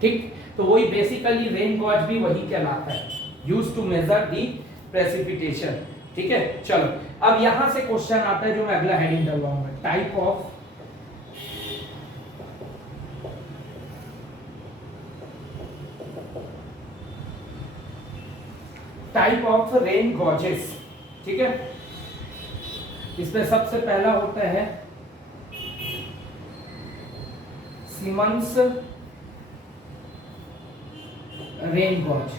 ठीक, तो वही बेसिकली रेन गॉज भी वही कहलाता है, used to measure the precipitation. ठीक है, चलो अब यहां से क्वेश्चन आता है जो मैं अगला हेडिंग डलवाऊंगा, टाइप ऑफ रेन गॉजेस। ठीक है, इसमें सबसे पहला होता है सिमंस रेन गॉज।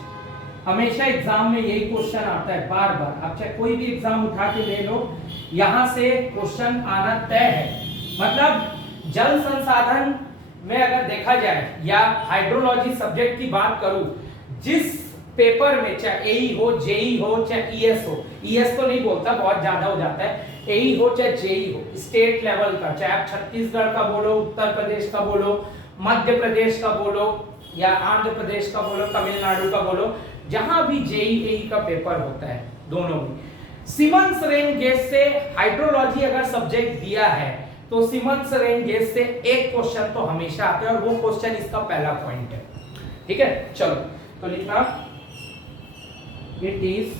हमेशा एग्जाम में यही क्वेश्चन आता है बार बार, आप चाहे कोई भी एग्जाम उठा के ले लो, यहां से क्वेश्चन आना तय है। मतलब जल संसाधन में अगर देखा जाए या हाइड्रोलॉजी सब्जेक्ट की बात करूं, जिस पेपर में चाहे एई हो, जेई हो, चाहे ईएस हो, ईएस तो नहीं बोलता, बहुत ज्यादा हो जाता है, एई हो चाहे जेई हो, स्टेट लेवल का, चाहे आप छत्तीसगढ़ का बोलो, उत्तर प्रदेश का बोलो, मध्य प्रदेश का बोलो, या आंध्र प्रदेश का बोलो, तमिलनाडु का बोलो, जहां भी जेई एई का पेपर होता है, दोनों भी सिमंस रेन गेज से हाइड्रोलॉजी अगर सब्जेक्ट दिया है तो सिमंस रेन गेज से एक क्वेश्चन तो हमेशा आता है, और वो क्वेश्चन इसका पहला पॉइंट है। ठीक है, चलो तो लिखना, it is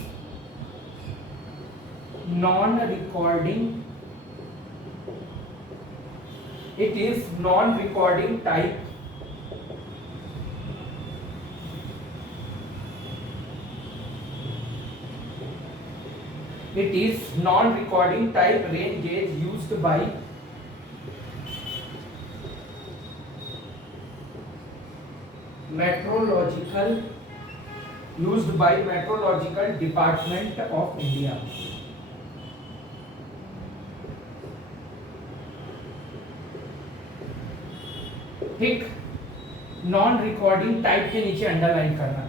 non recording, it is non recording type it is non-recording type rain gauge used by meteorological department of India। ठीक, नॉन रिकॉर्डिंग टाइप के नीचे अंडरलाइन करना।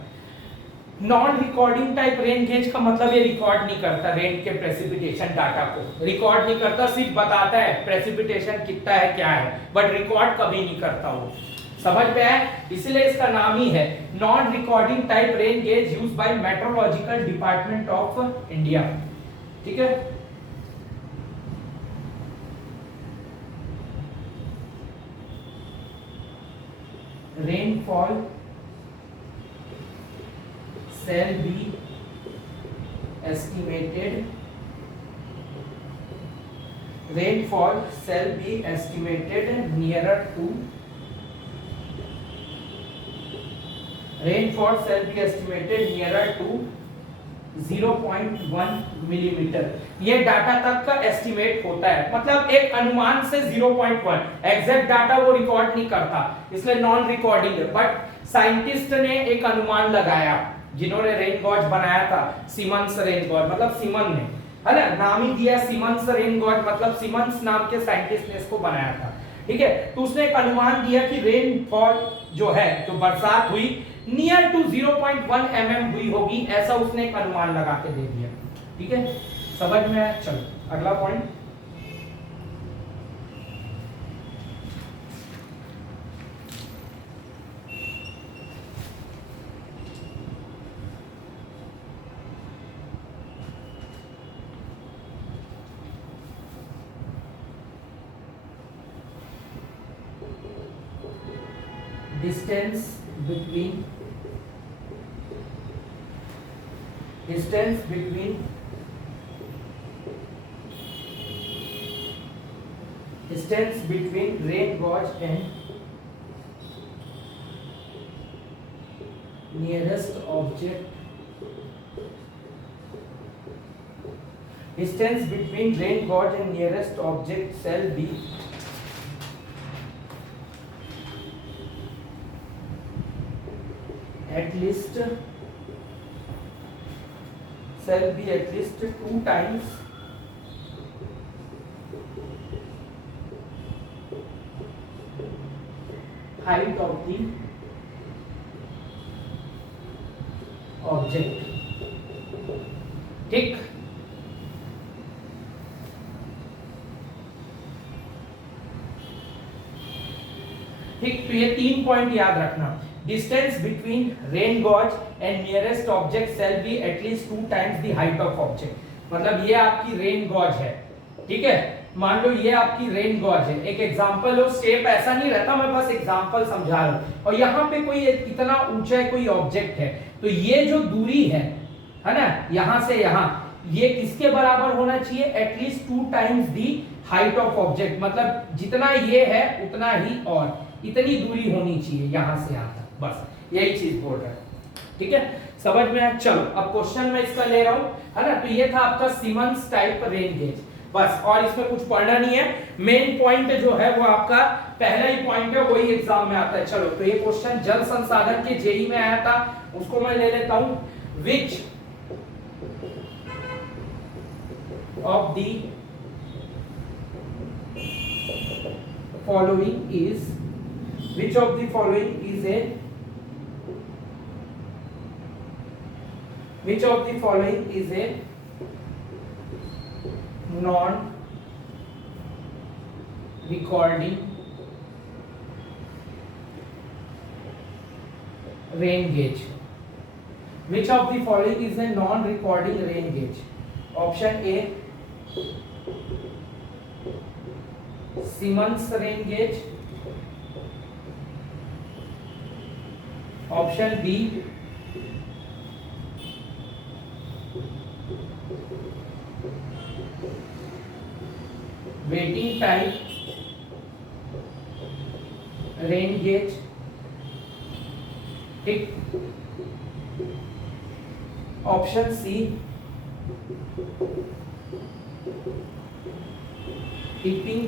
Non recording type rain gauge का मतलब ये रिकॉर्ड नहीं करता rain के प्रेसिपिटेशन डाटा को, रिकॉर्ड नहीं करता, सिर्फ बताता है प्रेसिपिटेशन कितना है क्या है, बट रिकॉर्ड कभी नहीं करता वो। समझ में आया? इसलिए इसका नाम ही है non recording type rain gauge used by meteorological department of India. ठीक है, rainfall shall be estimated, rainfall shall be estimated nearer to, rainfall shall be estimated nearer to 0.1 millimetre. ये डाटा तक का एस्टिमेट होता है, मतलब एक अनुमान से 0.1, एग्जैक्ट डाटा वो रिकॉर्ड नहीं करता, इसलिए नॉन रिकॉर्डिंग है, बट साइंटिस्ट ने एक अनुमान लगाया, जिन्होंने रेन गॉज बनाया था, सिमंस रेन गॉज, मतलब सिमन ने, है ना, नाम ही दिया सिमंस रेन गॉज, मतलब सिमंस नाम के साइंटिस्ट ने इसको बनाया था। ठीक है, तो उसने एक अनुमान दिया कि रेनफॉल जो है, जो बरसात हुई, नियर टू 0.1 mm हुई होगी, ऐसा उसने एक अनुमान लगा के दे दिया। ठीक है, समझ में आया? चलो अगला point, distance between rain gauge and nearest object, distance between rain gauge and nearest object shall be at least 2 times height of the object। ठीक, ठीक, तो ये 3 पॉइंट याद रखना, distance between rain gauge and nearest object shall be at least 2 times the height of object, मतलब ये आपकी rain gauge है। ठीक है, मान लो ये आपकी रेन गॉज है, एक एग्जांपल हो, स्टेप ऐसा नहीं रहता, मैं बस एग्जांपल समझा रहा हूं। और यहाँ पे कोई इतना ऊंचा कोई ऑब्जेक्ट है, तो ये जो दूरी है ना, यहां से यहां, ये किसके बराबर होना चाहिए? At least 2 times the height of object, मतलब जितना ये है उतना ही और इतनी दूरी होनी चाहिए यहां से यहां तक, बस यही चीज बोल रहा है। ठीक है, समझ में आया? चलो अब क्वेश्चन में इसका ले रहा हूं, है ना। तो ये था आपका सीमंस टाइप रेन गेज, बस, और इसमें कुछ पढ़ना नहीं है। मेन पॉइंट जो है वो आपका पहला ही पॉइंट है, वही एग्जाम में आता है। चलो, तो ये क्वेश्चन जल संसाधन के जेई में आया था, उसको मैं ले लेता हूं। Which of the following is, which of the following is a, which of the following is a non recording rain gauge? Which of the following is a non recording rain gauge? Option A, Siemens rain gauge. Option B, waiting type rain gauge. ठीक, option C, tipping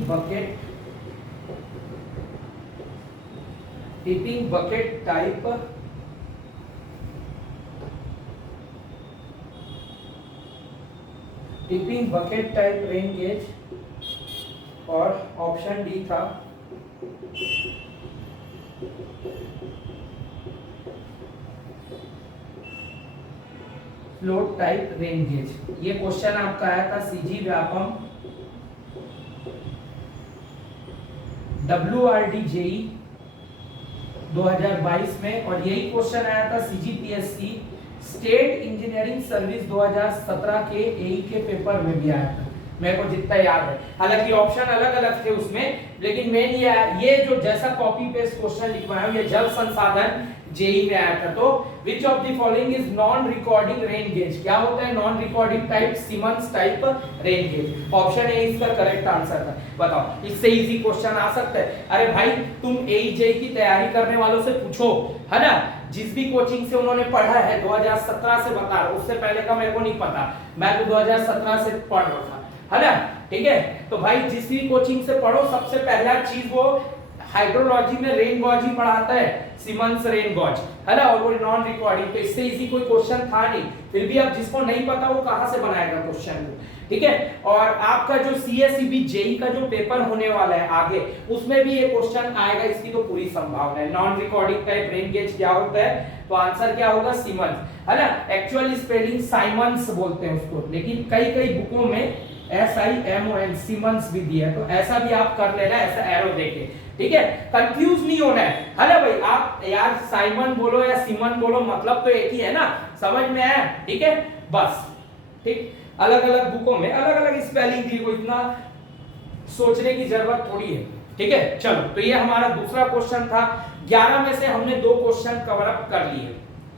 bucket type rain gauge, और option D था float type rain gauge. ये question आपका आया था CG Vyapam WRD JEE 2022 में, और यही क्वेश्चन आया था CGPSC स्टेट इंजीनियरिंग सर्विस 2017 के एई के पेपर में भी आया था, मेरे को जितना याद है। हालांकि ऑप्शन अलग अलग थे उसमें, लेकिन मेन ये जो जैसा कॉपी पेस्ट क्वेश्चन लिखवाया हूं, ये जल संसाधन जेई में आया था। तो which of the following is non recording rain gauge? क्या होता है non recording type? Siemens type rain gauge. Option A इसका करेक्ट आंसर था। बताओ, इससे इजी क्वेश्चन आ सकता है? अरे भाई, तुम एई जेई की तैयारी करने वालों से पूछो, है ना, जिस भी कोचिंग से उन्होंने पढ़ा है 2017 से, बता रहा हूं, उससे पहले का मेरे को नहीं पता, मैं तो 2017 से पढ़ रहा था, है ना। ठीक है, तो भाई जिस भी कोचिंग से पढ़ो, सबसे पहला चीज वो हाइड्रोलॉजी में रेन गॉज ही पढ़ाता है, सीमंस रेन गॉज, है ना, और वो नॉन रिकॉर्डिंग। तो इससे इसी कोई क्वेश्चन था नहीं, फिर भी अब जिसको नहीं पता वो कहां से बनाएगा क्वेश्चन को? ठीक है, और आपका जो सीएसईबी जेई का जो पेपर होने वाला है आगे, उसमें भी ये क्वेश्चन आएगा, इसकी तो पूरी संभावना है। Non recording type rain gauge क्या होता है? तो आंसर क्या होगा? सीमंस, है ना। एक्चुअल स्पेलिंग साइमंस बोलते हैं उसको, लेकिन कई कई बुकों में SIMON सीमंस भी दिया है, तो ऐसा भी आप कर लेना, ऐसा एरो देके। ठीक है, कंफ्यूज नहीं होना है ना भाई। आप यार साइमन बोलो या सीमन बोलो, मतलब तो एक ही है ना, समझ में आया? ठीक है, बस। ठीक, अलग अलग बुकों में अलग अलग स्पेलिंग दी, को इतना सोचने की जरूरत थोड़ी है। ठीक है, चलो, तो ये हमारा दूसरा क्वेश्चन था। 11 में से हमने 2 क्वेश्चन कवर अप कर लिए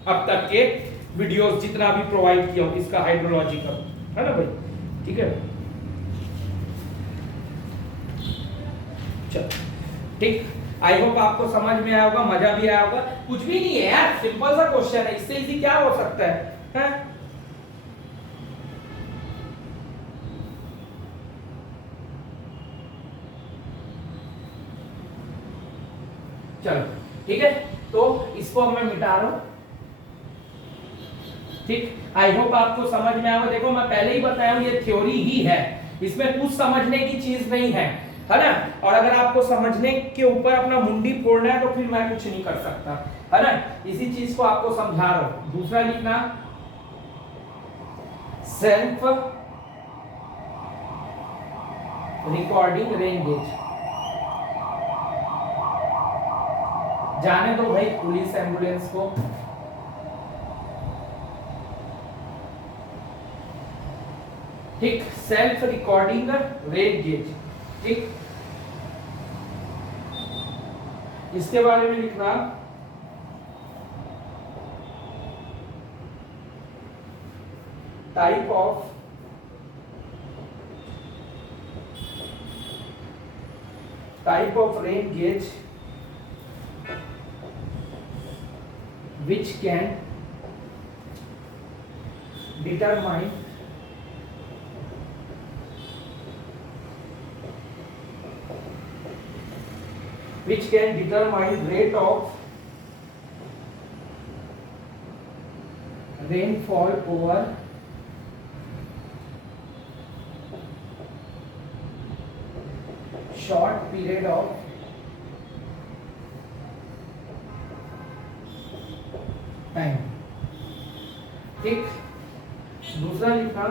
अब तक के वीडियोस जितना भी प्रोवाइड किया इसका हाइड्रोलॉजी का, है ना भाई। ठीक है, चलो, ठीक, आई होप आपको समझ में आया होगा, मजा भी आया होगा। कुछ भी नहीं है यार, सिंपल सा क्वेश्चन है, इससे इजी क्या हो सकता है? चलो, ठीक है, तो इसको मैं मिटा रहा हूं। ठीक, आई होप आपको समझ में आया होगा। देखो, मैं पहले ही बताया हूं, ये थ्योरी ही है, इसमें कुछ समझने की चीज नहीं है ना। और अगर आपको समझने के ऊपर अपना मुंडी फोड़ना है तो फिर मैं कुछ नहीं कर सकता, है ना। इसी चीज को आपको समझा रहा हूं। दूसरा लिखना, सेल्फ रिकॉर्डिंग रेन गेज। जाने दो भाई पुलिस एम्बुलेंस को। ठीक, सेल्फ रिकॉर्डिंग रेन गेज। ठीक, इसके बारे में लिखना type of rain gauge which can determine rate of rainfall over short period of time. ठीक, दूसरा लिखा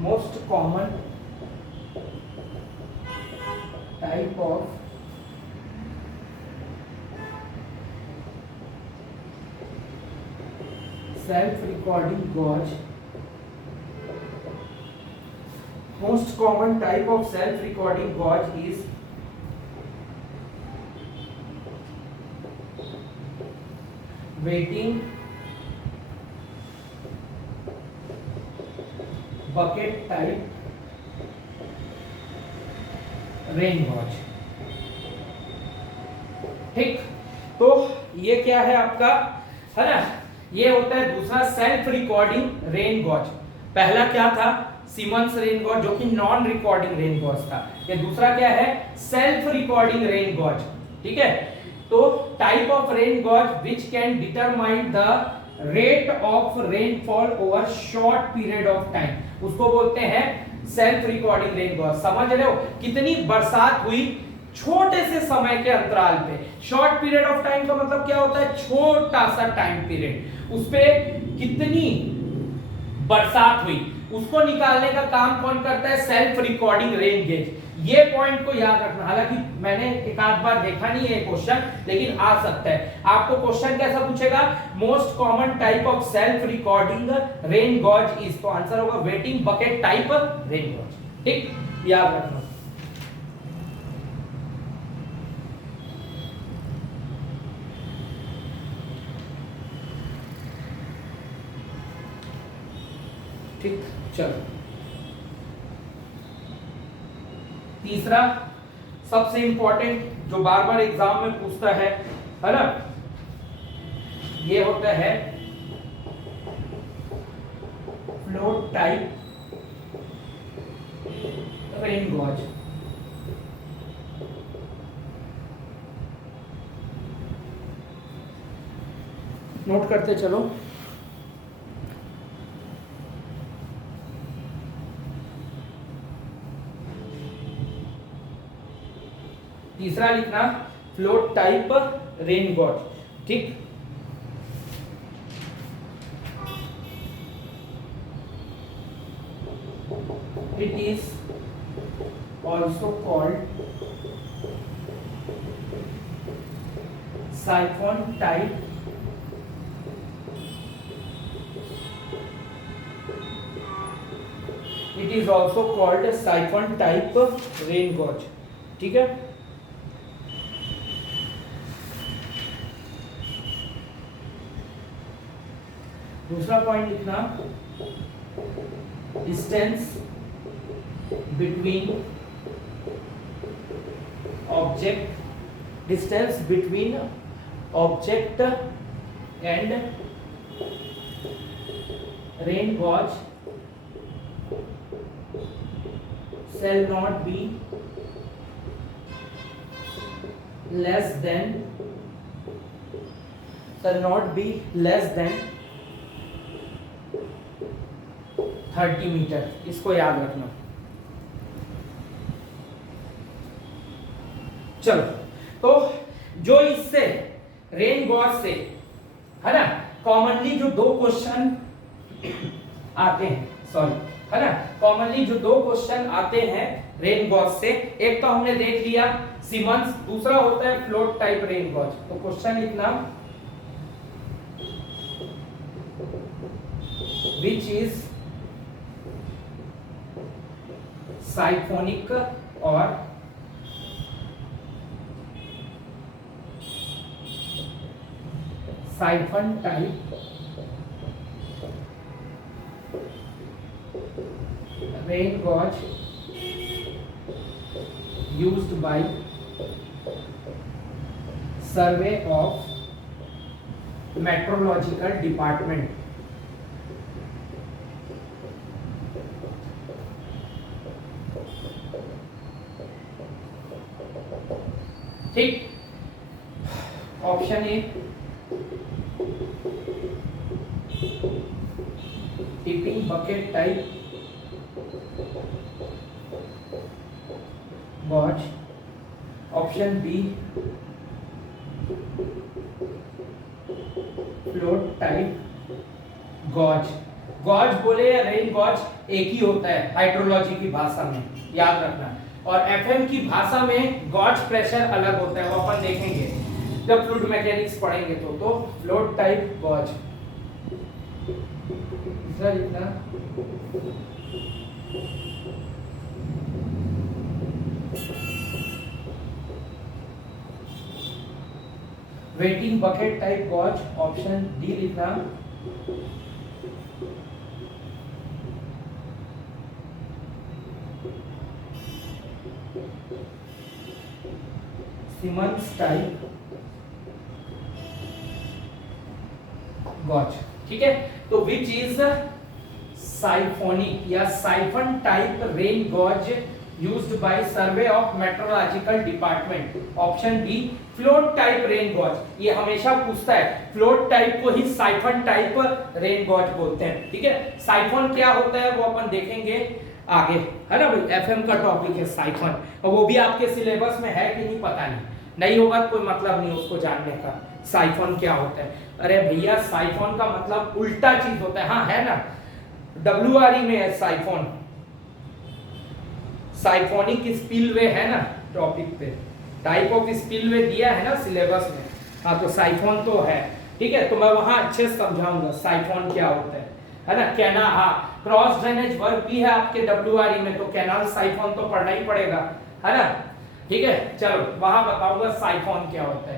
most common type of self recording gauge, most common type of self recording gauge is wetting bucket type rain gauge। ठीक, तो ये क्या है आपका, है ना, ये होता है दूसरा सेल्फ रिकॉर्डिंग रेन गॉज। पहला क्या था, सिमंस रेन गॉज जो कि नॉन रिकॉर्डिंग रेन गॉज था। ये दूसरा क्या है, सेल्फ रिकॉर्डिंग रेन गॉज। ठीक है, तो type of rain gauge which can determine the rate of rainfall over short period of time, उसको बोलते हैं सेल्फ रिकॉर्डिंग रेन गॉज। समझ रहे हो, कितनी बरसात हुई छोटे से समय के अंतराल पे। शॉर्ट पीरियड ऑफ टाइम का मतलब क्या होता है, छोटा सा टाइम पीरियड, उस पे कितनी बरसात हुई, उसको निकालने का काम कौन करता है, सेल्फ रिकॉर्डिंग रेन गेज। ये पॉइंट को याद रखना। हालांकि मैंने एक आध बार देखा नहीं है क्वेश्चन, लेकिन आ सकता है। आपको क्वेश्चन कैसा पूछेगा, most common type of self recording rain gauge is, तो आंसर होगा weighing bucket type rain gauge. ठीक, याद रखना। ठीक, चलो तीसरा सबसे इंपॉर्टेंट जो बार बार एग्जाम में पूछता है ना, ये होता है float type rain gauge. Note करते चलो। तीसरा लिखना फ्लोट टाइप रेन गॉज। ठीक, it is also called siphon type it is also called siphon type rain gauge. ठीक है, दूसरा पॉइंट लिखना distance between object and rain gauge shall not be less than 30 metre. इसको याद रखना। चलो, तो जो इससे रेन गॉज से है ना कॉमनली जो दो क्वेश्चन आते हैं, है ना, कॉमनली जो दो क्वेश्चन आते हैं रेन गॉज से, एक तो हमने देख लिया सिमंस, दूसरा होता है फ्लोट टाइप रेन गॉज। तो क्वेश्चन लिखना विच इज साइफोनिक और siphon type rain gauge used by survey of meteorological department. ठीक, option A tipping bucket type gauge, option B float type gauge. Gauge बोले या rain gauge एक ही होता है hydrology की भाषा में, याद रखना। और एफएम की भाषा में गॉज प्रेशर अलग होता है, वो अपन देखेंगे जब फ्लूइड मैकेनिक्स पढ़ेंगे तो फ्लोट टाइप गॉज। सर इतना weighing bucket type gauge, option D लिखना। Symons type gauge. ठीक है, तो विच इज साइफोनिक या siphon type rain gauge used by survey of meteorological department, option B float type rain gauge. ये हमेशा पूछता है, फ्लोट टाइप को ही साइफन टाइप रेन गॉज बोलते हैं। ठीक है, साइफन क्या होता है वो अपन देखेंगे आगे, है ना भाई। एफएम का टॉपिक है साइफन, और वो भी आपके सिलेबस में है कि नहीं पता नहीं होगा कोई मतलब नहीं उसको जानने का। साइफन क्या होता है? अरे भैया साइफन का मतलब उल्टा चीज होता है। हाँ है ना, WRE में है साइफन, साइफोनिक स्पिलवे है ना टॉपिक पे, टाइप ऑफ स्पिलवे दिया है ना सिलेबस में। हाँ तो साइफोन तो है, ठीक है, तो मैं वहां अच्छे से समझाऊंगा साइफोन क्या होता है ना। कैना, हाँ क्रॉस ड्रेनेज वर्क भी है आपके WRE में, तो कैनाल साइफोन तो पढ़ना ही पड़ेगा, है ना। ठीक है, चलो वहां बताऊंगा साइफोन क्या होता है।